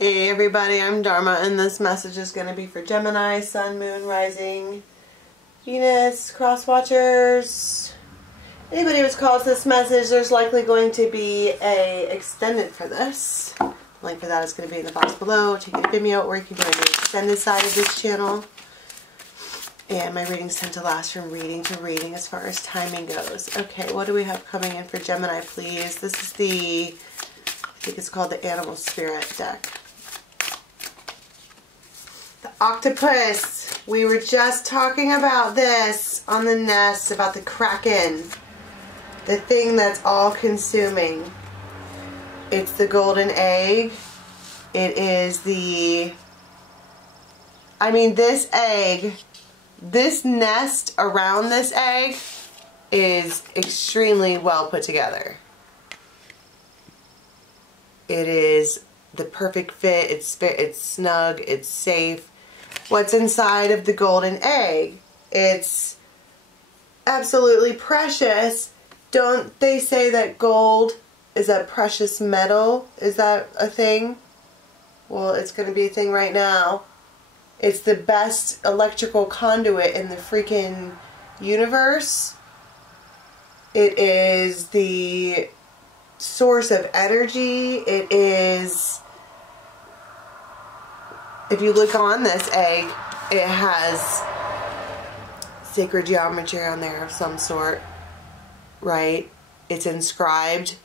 Hey everybody, I'm Dharma, and this message is going to be for Gemini, Sun, Moon, Rising, Venus, Cross Watchers. Anybody who's called this message, there's likely going to be a extended for this. The link for that is going to be in the box below. Take a Vimeo, or you can join the extended side of this channel. And my readings tend to last from reading to reading as far as timing goes. Okay, what do we have coming in for Gemini, please? This is the, I think it's called the Animal Spirit deck. The octopus. We were just talking about this on the nest, about the kraken. The thing that's all consuming. It's the golden egg. It is the, I mean, this egg, this nest around this egg is extremely well put together. It is the perfect fit. It's snug. It's safe. What's inside of the golden egg? It's absolutely precious. Don't they say that gold is a precious metal? Is that a thing? Well, it's going to be a thing right now. It's the best electrical conduit in the freaking universe. It is the source of energy. It is, if you look on this egg, it has sacred geometry on there of some sort, right? It's inscribed.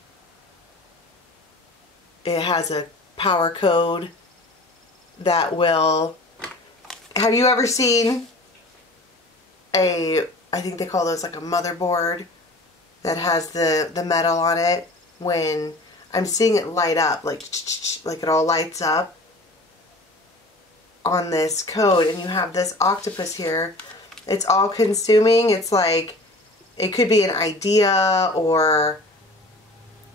It has a power code that will, have you ever seen a, I think they call those like a motherboard that has the metal on it? When I'm seeing it light up, like it all lights up on this code, and you have this octopus here. It's all consuming. It's like, it could be an idea, or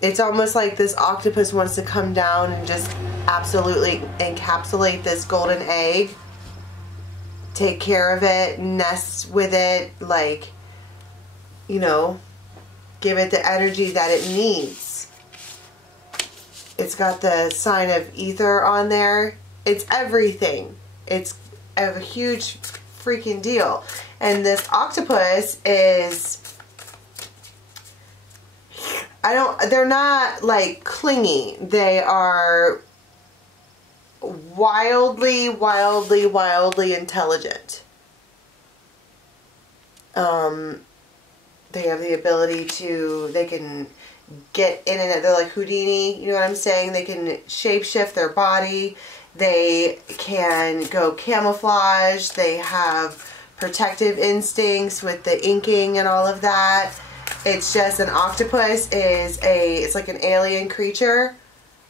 it's almost like this octopus wants to come down and just absolutely encapsulate this golden egg, take care of it, nest with it, like, you know, give it the energy that it needs. It's got the sign of ether on there. It's everything. It's a huge freaking deal. And this octopus is, they're not like clingy. They are wildly, wildly, wildly intelligent. They have the ability to, they can get in and out. They're like Houdini, you know what I'm saying? They can shapeshift their body. They can go camouflage. They have protective instincts with the inking and all of that. It's just, an octopus is it's like an alien creature.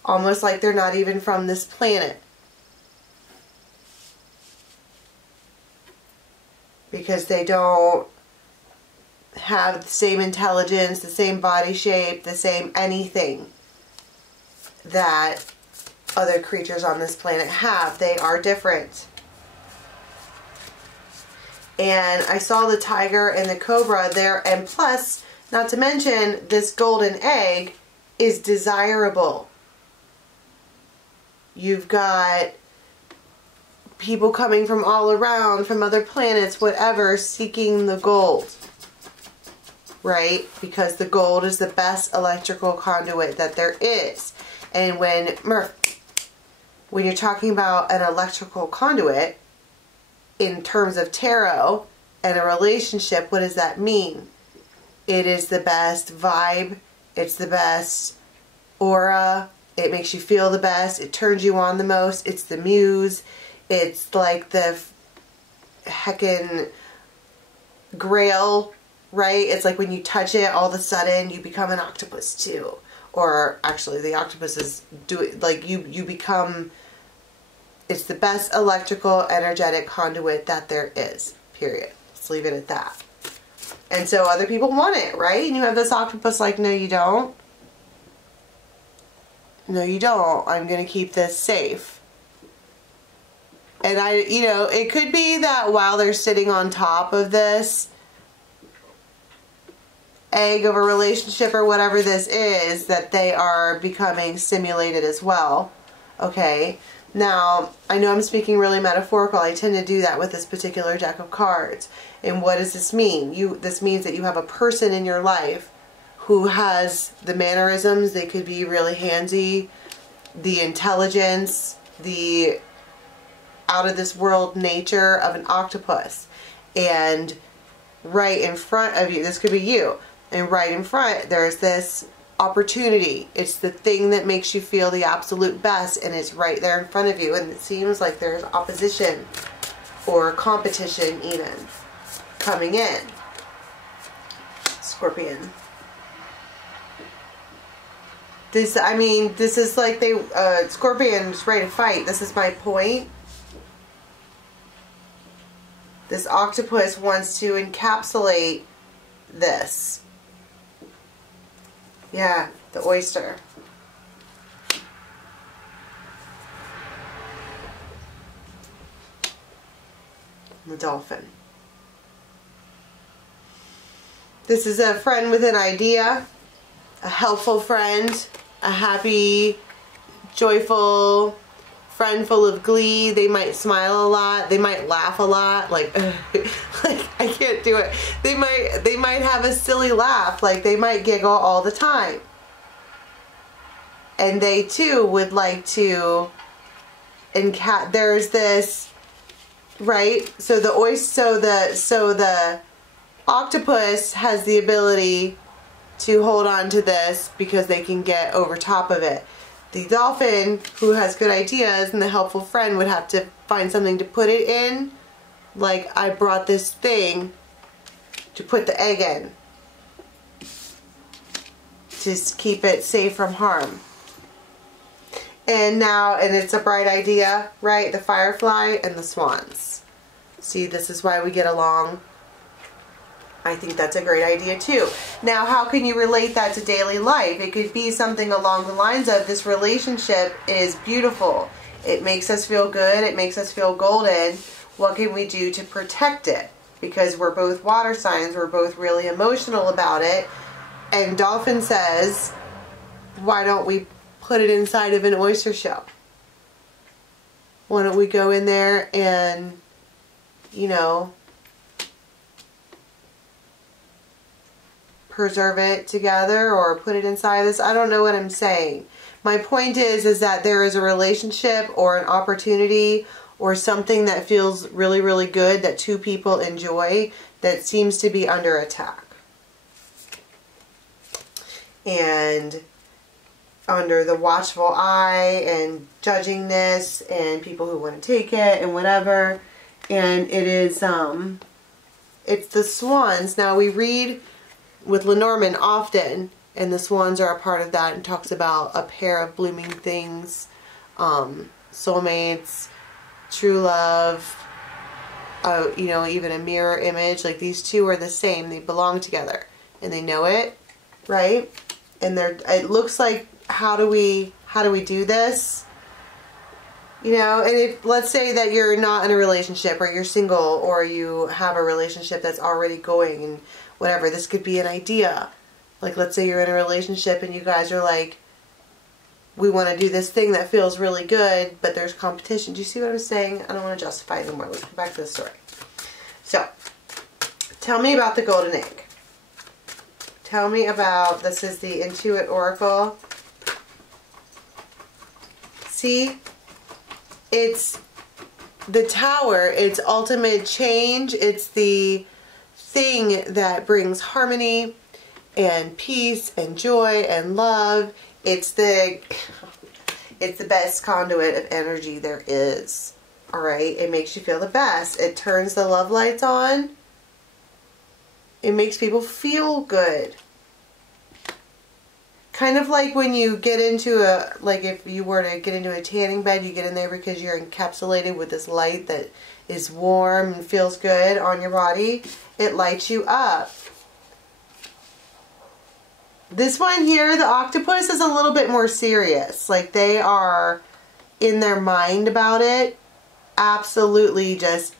Almost like they're not even from this planet. Because they don't have the same intelligence, the same body shape, the same anything that other creatures on this planet have. They are different. And I saw the tiger and the cobra there, and plus, not to mention, this golden egg is desirable. You've got people coming from all around, from other planets, whatever, seeking the gold. Right? Because the gold is the best electrical conduit that there is. And when you're talking about an electrical conduit, in terms of tarot and a relationship, what does that mean? It is the best vibe. It's the best aura. It makes you feel the best. It turns you on the most. It's the muse. It's like the heckin' grail. Right? It's like when you touch it, all of a sudden you become an octopus too. Or actually the octopuses do it, like you become, it's the best electrical energetic conduit that there is. Period. Let's leave it at that. And so other people want it, right? And you have this octopus like, no you don't. No you don't. I'm going to keep this safe. And you know, it could be that while they're sitting on top of this egg of a relationship or whatever this is, that they are becoming stimulated as well. Okay, Now, I know I'm speaking really metaphorical. I tend to do that with this particular deck of cards. And what does this mean? This means that you have a person in your life who has the mannerisms. They could be really handsy, the intelligence, the out of this world nature of an octopus. And right in front of you, this could be you, and right in front there's this opportunity. It's the thing that makes you feel the absolute best, and it's right there in front of you, and it seems like there's opposition or competition even coming in. Scorpion. This, I mean, this is like they, Scorpion's ready to fight. This is my point. This octopus wants to encapsulate this. Yeah, the oyster. The dolphin. This is a friend with an idea, a helpful friend, a happy, joyful friend full of glee. They might smile a lot. They might laugh a lot. Like I can't do it. They might have a silly laugh. Like they might giggle all the time. And they too would like to. And there's this, right? So the oyster, so the octopus has the ability to hold on to this because they can get over top of it. The dolphin, who has good ideas, and the helpful friend would have to find something to put it in. Like, I brought this thing to put the egg in. Just keep it safe from harm. And now, and it's a bright idea, right? The firefly and the swans. See, this is why we get along. I think that's a great idea too. Now, how can you relate that to daily life? It could be something along the lines of, this relationship is beautiful. It makes us feel good. It makes us feel golden. What can we do to protect it? Because we're both water signs. We're both really emotional about it. And Dolphin says, why don't we put it inside of an oyster shell? Why don't we go in there and, you know, preserve it together or put it inside this. I don't know what I'm saying. My point is that there is a relationship or an opportunity or something that feels really, really good that two people enjoy that seems to be under attack. And under the watchful eye and judging this and people who want to take it and whatever. And it is, it's the swans. Now we read with Lenormand often, and the swans are a part of that, and talks about a pair of blooming things, soulmates, true love, you know, even a mirror image. Like, these two are the same. They belong together, and they know it, right? And it looks like, how do we do this? You know, and let's say that you're not in a relationship, or you're single, or you have a relationship that's already going, and whatever. This could be an idea. Like, let's say you're in a relationship and you guys are like, we want to do this thing that feels really good, but there's competition. Do you see what I'm saying? I don't want to justify it anymore. Let's go back to the story. So, tell me about the golden egg. Tell me about, this is the Intuit Oracle. See? It's the Tower. It's ultimate change. It's the thing that brings harmony and peace and joy and love. It's the best conduit of energy there is. Alright? It makes you feel the best. It turns the love lights on. It makes people feel good. Kind of like when you get into like if you were to get into a tanning bed, you get in there because you're encapsulated with this light that is warm and feels good on your body. It lights you up. This one here, the octopus, is a little bit more serious. Like, they are in their mind about it. Absolutely just,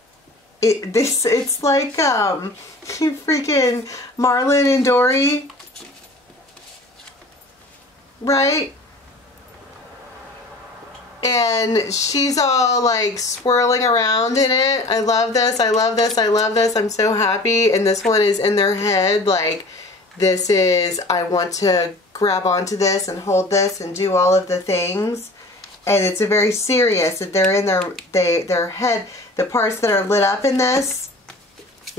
it's like freaking Marlin and Dory. Right? And she's all like swirling around in it. I love this, I love this, I love this. I'm so happy. And this one is in their head like, this is, I want to grab onto this and hold this and do all of the things. And it's a very serious, they're in their head. The parts that are lit up in this,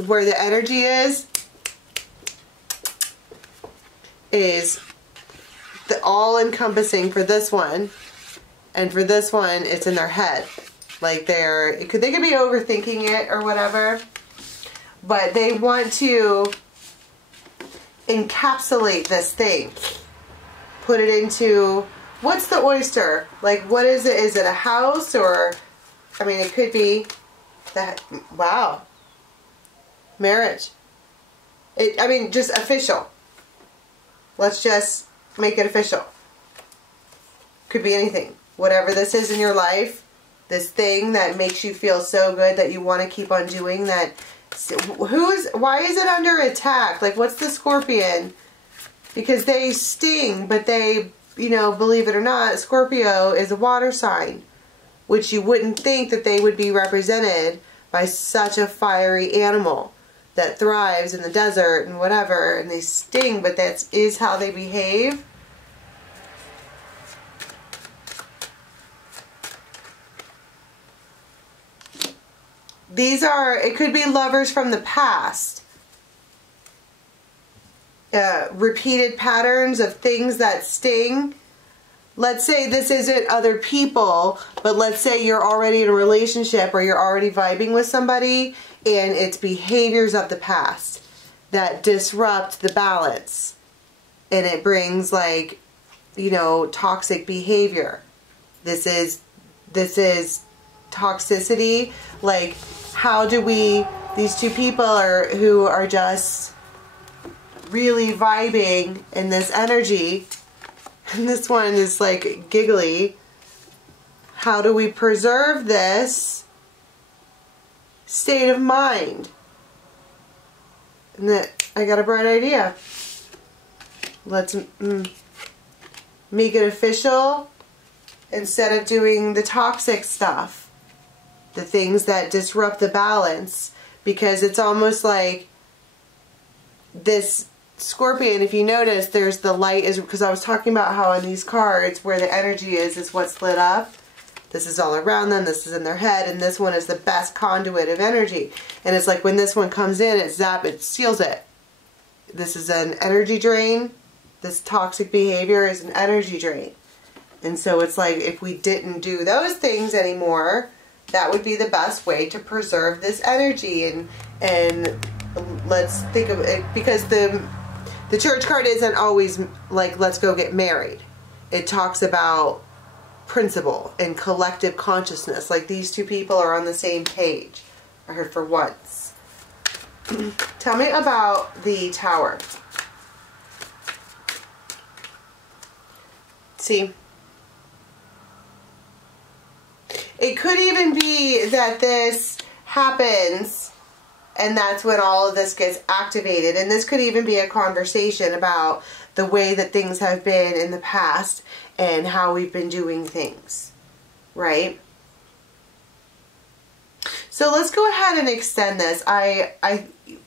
where the energy is the all-encompassing for this one. And for this one, it's in their head. Like they could be overthinking it or whatever. But they want to encapsulate this thing. Put it into, what's the oyster? Like, what is it? Is it a house or, I mean, it could be that, wow. Marriage. I mean, just official. Let's just make it official. Could be anything. Whatever this is in your life, this thing that makes you feel so good that you want to keep on doing that. Why is it under attack? Like, what's the scorpion? Because they sting, but they, you know, believe it or not, Scorpio is a water sign, which you wouldn't think that they would be represented by such a fiery animal that thrives in the desert and whatever, and they sting, but that is how they behave. These are, it could be lovers from the past. Repeated patterns of things that sting. Let's say this isn't other people, but let's say you're already in a relationship or you're already vibing with somebody and it's behaviors of the past that disrupt the balance. And it brings, like, you know, toxic behavior. This is toxicity. Like, how do we, these two people who are just really vibing in this energy, and this one is like giggly, how do we preserve this state of mind? And that, I got a bright idea. Let's make it official instead of doing the toxic stuff. The things that disrupt the balance, because it's almost like this Scorpion, if you notice, there's the light, is because I was talking about how in these cards where the energy is what's lit up. This is all around them, this is in their head, and this one is the best conduit of energy. And it's like when this one comes in, it seals it. This is an energy drain. This toxic behavior is an energy drain. And so it's like, if we didn't do those things anymore, that would be the best way to preserve this energy. And let's think of it, because the Church card isn't always like, let's go get married. It talks about principle and collective consciousness. Like, these two people are on the same page, or for once. Tell me about the Tower. See? It could even be that this happens and that's when all of this gets activated. And this could even be a conversation about the way that things have been in the past and how we've been doing things, right? So let's go ahead and extend this.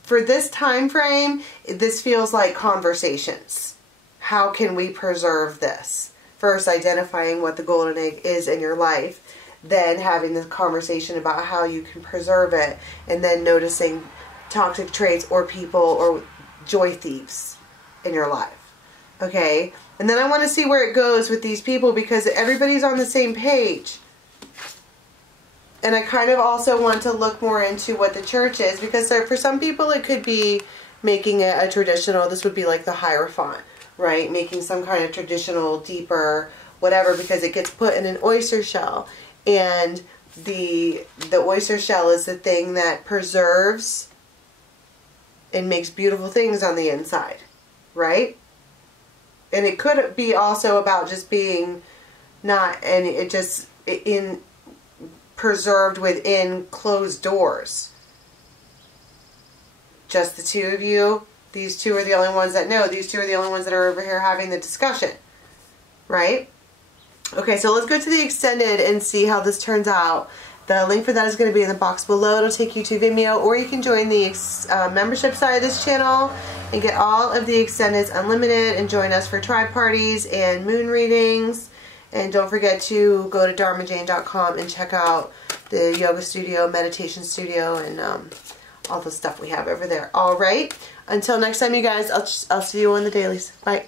For this time frame, this feels like conversations. How can we preserve this? First, identifying what the golden egg is in your life. Then having this conversation about how you can preserve it. And then noticing toxic traits or people or joy thieves in your life. Okay? And then I want to see where it goes with these people, because everybody's on the same page. And I kind of also want to look more into what the Church is, because for some people it could be making it a traditional, this would be like the Hierophant, right? Making some kind of traditional, deeper, whatever, because it gets put in an oyster shell. And the oyster shell is the thing that preserves and makes beautiful things on the inside, right? And it could be also about just being preserved within closed doors. Just the two of you. These two are the only ones that know. These two are the only ones that are over here having the discussion, right? Okay, so let's go to the extended and see how this turns out. The link for that is going to be in the box below. It'll take you to Vimeo, or you can join the membership side of this channel and get all of the extendeds unlimited and join us for tribe parties and moon readings. And don't forget to go to dharmajane.com and check out the yoga studio, meditation studio, and all the stuff we have over there. All right. Until next time, you guys, I'll see you on the dailies. Bye.